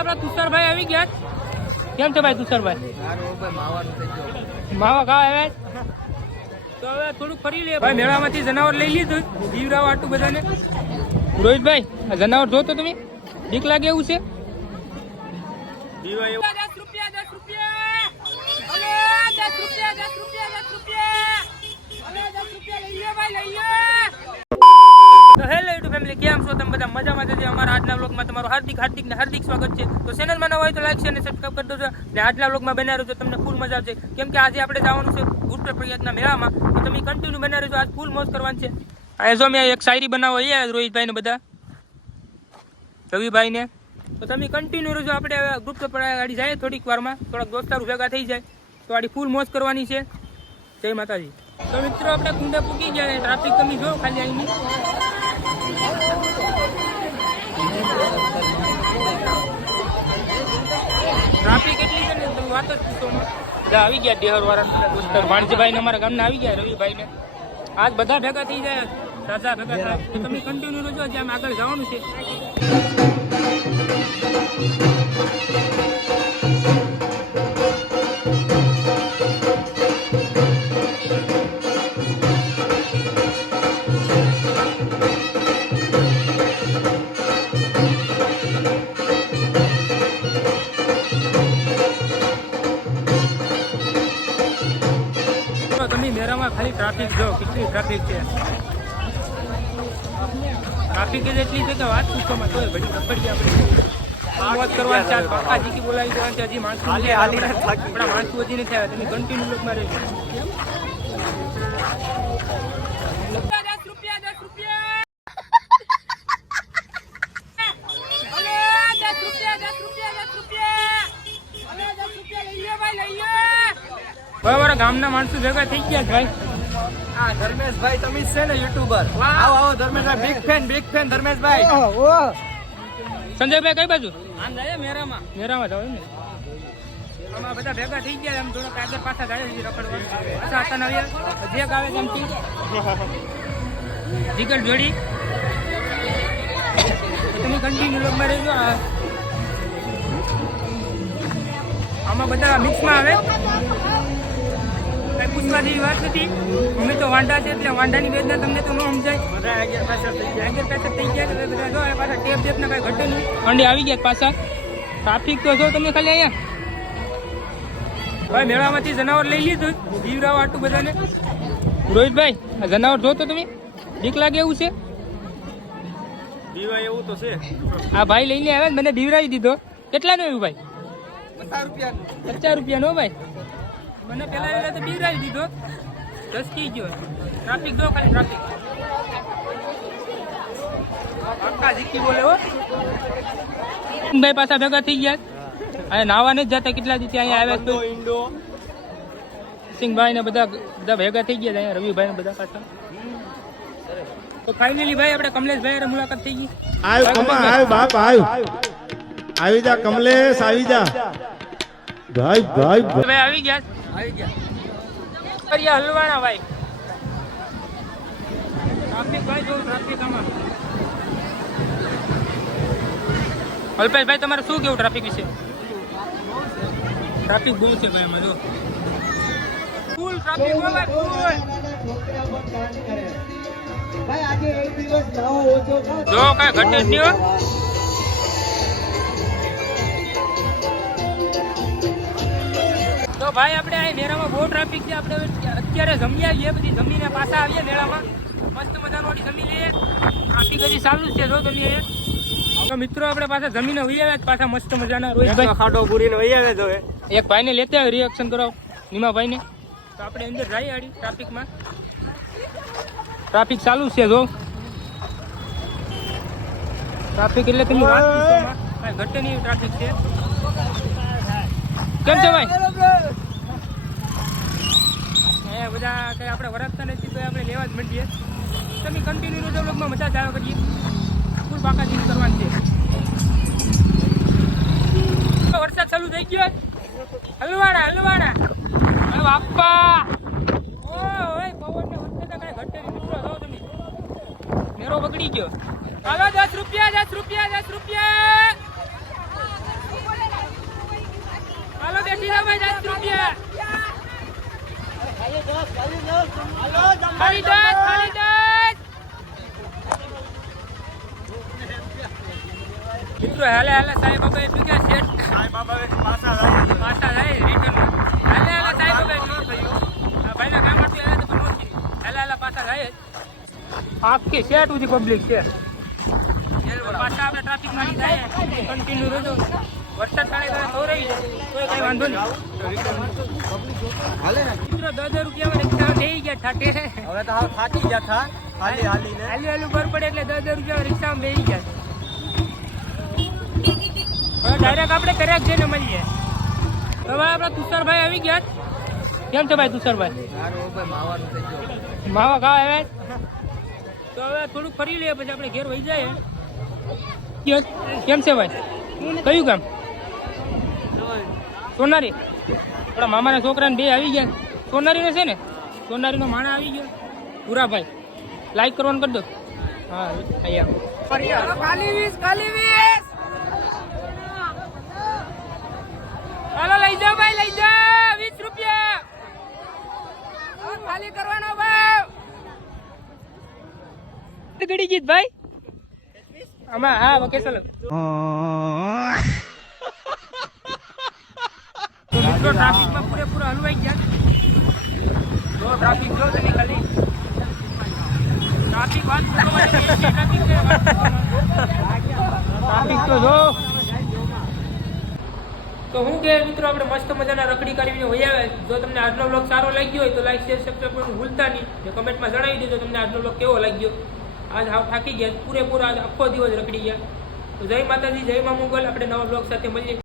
આપણા તુષારભાઈ આવી ગયા કેમ છે ભાઈ તુષારભાઈ? માવા ખાવા આવ્યા તો હવે થોડુંક ફરી લે ભાઈ મેળામાંથી જનાવર લઈ લીધું. જીવરાવ આટું બધાને. રોહિતભાઈ આ જનાવર જો તો તમે? બીક લાગે એવું છે? હેલો યુટ્યુબ ફેમિલી કેમ છો? તમે બધા મજામાં વ્લોગમાં તમારું હાર્દિક હાર્દિક ને હાર્દિક સ્વાગત છે. તો ચેનલમાં નવા હોય તો લાઈક છે અને સબસ્ક્રાઈબ કરી દેજો. ને આજના વ્લોગમાં બન્યા રહેજો તમને ફૂલ મજા આવશે. કેમ કે આજે આપણે જવાનું છે ઉત્તર પ્રયાગના મેળામાં. તો તમે કન્ટિન્યુ બન્યા રહેજો આજ ફૂલ મોજ કરવાની છે. આ જો મેં એક શાયરી બનાવો, એ રોહિતભાઈ ને બધા. રવિભાઈને. તો તમે કન્ટિન્યુ રહેજો. આપણે હવે ગ્રુપ ગાડી જાય થોડીક વારમાં. થોડાક દોસ્તારો ભેગા થઈ જાય. તો આડી ફૂલ મોજ કરવાની છે. જય માતાજી. તો મિત્રો, આપણે કુંડા પૂકી ગયા. ટ્રાફિક તમે જો ખાલી અહીંની. ટ્રાફિક એટલી છે ને તમે વાત જ પૂછો આવી ગયા ડેહર વાળા વાણજીભાઈ ને અમારા ગામના આવી ગયા રવિભાઈ ને આજ બધા ભેગા થઈ જાય દાદા ભેગા થાય. તો તમે કન્ટિન્યુ રહેજો જેમ આગળ જવાનું છે. ખાલી ટ્રાફિક જો કેટલી ટ્રાફિક છે? ટ્રાફિક જ એટલી છે કે વાત પૂછવામાં તોય ઘડી રખડી આપણે. વાત કરવાની છે કાકાજી જીકી બોલાવી દેવાની છે હજી માણસો આપણા માણસો હજી નથી આવ્યા તમે કન્ટિન્યુ લોકમાં રહેજો. બરાબર ગામના માણસો ભેગા થઈ ગયા છે ભાઈ. આ ધર્મેશભાઈ તમે છે ને યુટ્યુબર. આવો આવો Dharmeshbhai. Big fan big fan Dharmeshbhai. સંજયભાઈ કઈ બાજુ? આમ જાય મેરામાં. મેરામાં જાવ ને. આમાં બધા ભેગા થઈ ગયા એમ થોડાક આગળ પાછા જાય છે રખડવા. પાછા હતા નવ્યા જે ગાવે ગમતી જીગર જોડી. તો તમે કન્ટિન્યુ લોગમાં રહેજો આમાં બધા મિક્સમાં આવે. કઈ પૂછવા જેવી વાત નથી. અમે તો વાંડા છે એટલે વાંડાની વેદના તમને તો ન સમજાય. બધા પાછળ થઈ ગયા. આગળ પાછળ થઈ ગયા બધા જો પાછા ટેપ ટેપ ને કઈ ઘટે નહીં. અંડે આવી ગયા પાછા. ટ્રાફિક તો જો તમે ખાલી અહીંયા. ભાઈ મેળામાંથી જનાવર લઈ લીધું. જીવરાવ આટલું બધાને. રોહિતભાઈ આ જનાવર જોતો તમે? બીક લાગે એવું છે? દીવા એવું તો છે. આ ભાઈ લઈને આવ્યા ને મને બીવરાવી દીધો. કેટલાનો એવું ભાઈ? પચાસ રૂપિયા પચાસ રૂપિયાનો ભાઈ. મને પેલા એટલે તો બીવરાવી દીધો. ધસકી ગયો. ટ્રાફિક જો ખાલી ટ્રાફિક આખા જીકી બોલે હો. ભાઈ પાછા ભેગા થઈ ગયા. અહીંયા નાવા નથી જતા કેટલા દિવસે અહીંયા આવ્યા તો ઇન્ડો સિંહભાઈ ને બધા બધા ભેગા થઈ ગયા અહીંયા રવિભાઈ ને બધા પાછા. તો ફાઇનલી ભાઈ આપણે કમલેશભાઈ હારે મુલાકાત થઈ ગઈ. આવ કમા આવ બાપ આવ આવી જા કમલેશ આવી જા. ભાઈ ભાઈ ભાઈ. ભાઈ આવી ગયા. આવી ગયા. હલવાણા ભાઈ. ટ્રાફિક ભાઈ જો ટ્રાફિક આમાં. અલ્પેશભાઈ તમારે શું કેવું ટ્રાફિક વિશે? ટ્રાફિક બહુ છે ભાઈ એમાં જો. ફૂલ ટ્રાફિક હો ભાઈ ફૂલ જો કઈ ઘટે જ નહીં તો ભાઈ આપણે અહીં મેળામાં બહુ ટ્રાફિક છે. આપણે હવે અત્યારે જમી આવીએ બધી જમીને પાછા આવીએ મેળામાં. મસ્ત મજાનો વળી જમી લઈએ. ટ્રાફિક હજી ચાલુ જ છે. જો તમે તો મિત્રો આપણે પાછા જમીને વહી આવ્યા પાછા મસ્ત મજાના રોહિતભાઈ ખાડો પૂરીને વહી આવે તો હવે. એક ભાઈને લેતા આવ્યો રિએક્શન કરાવો. નીમાભાઈને. તો આપણે અંદર જઈએ આડી ટ્રાફિકમાં ટ્રાફિક ચાલુ છે જો. ટ્રાફિક એટલે તમે વાત કાંઈ ઘટે નહીં ટ્રાફિક છે. કેમ છે ભાઈ? બધા વરસતા નથી આપણે લેવા જ મળીએ તમે કન્ટિન્યુ ડેવલપમાં મજા જ આવે કરીએ ફૂલ બાકાજી કરવાની છે. વરસાદ ચાલુ થઈ ગયો હલવાડા હલવાડા. બાપા. મેરો બગડી ગયો. હાલો, દસ રૂપિયા દસ રૂપિયા દસ રૂપિયા ખાલી દસ ખાલી દસ મિત્રો હાલે હાલે સાહેબ બાબા એટલું કે શેઠ પાછા જાય રિટર્ન હાલે હાલે સાહેબ બાબા આ ભાઈના કામ હતું હાલે તો પણ હાલે હાલે પાછા જાય જ. આખી શેઠ સુધી પબ્લિક છે? પાછા આપણે ટ્રાફિક જાય કન્ટિન્યુ રહેજો. વરસાદ કાલે કાલે ખવડાવી જાય તો કઈ વાંધો નહીં. મિત્રો દસ હજાર રૂપિયામાં રિક્ષા થઈ ગયા થાટે હવે તો હાવ થાકી ગયા થા હાલી હાલીને હાલી હાલી બર પડે એટલે દસ હજાર રૂપિયા રિક્ષામાં બેસી ગયા. હવે ડાયરેક્ટ આપણે કર્યા જઈને મળીએ. હવે આપણા તુષારભાઈ આવી ગયા. કેમ છે ભાઈ તુષારભાઈ? માવા ખાવા આવે તો હવે થોડુંક ફરી લઈએ પછી આપણે ઘેર વહી જાય કેમ- છે ભાઈ? કયું કામ સોનારી. આપણા મામાના છોકરાને બે આવી ગયા. સોનારીનો છે ને? સોનારીનો માણા આવી ગયો. પુરાભાઈ લાઈક કરવાનું કરી દો. હા, અહીંયા. ખાલી વીસ ખાલી વીસ. હાલો, લઈ જાઓ ભાઈ, લઈ જાઓ. વીસ રૂપિયા. ખાલી કરવાનો ભાઈ ગડી ગીત, ભાઈ. આમાં હા વકેશલ તો મિત્રો ટ્રાફિકમાં પૂરેપૂરા હલવાઈ ગયા. જો ટ્રાફિક જો તમે ખાલી. ટ્રાફિક વાત ટ્રાફિક તો જો. તો હું કે મિત્રો આપણે મસ્ત મજાના રખડી કરીને વહી આવે. જો તમને આજનો બ્લોગ સારો લાગ્યો હોય તો લાઈક શેર સબસ્ક્રાઈબ કરવાનું ભૂલતા નહીં. કમેન્ટમાં જણાવી દેજો તમને આજનો બ્લોગ કેવો લાગ્યો. આજ હાવ થાકી ગયા. પૂરેપૂરા આજ આખો દિવસ રખડી ગયા. તો જય માતાજી, જય મા મોગલ. આપણે નવા બ્લોગ સાથે મળીએ.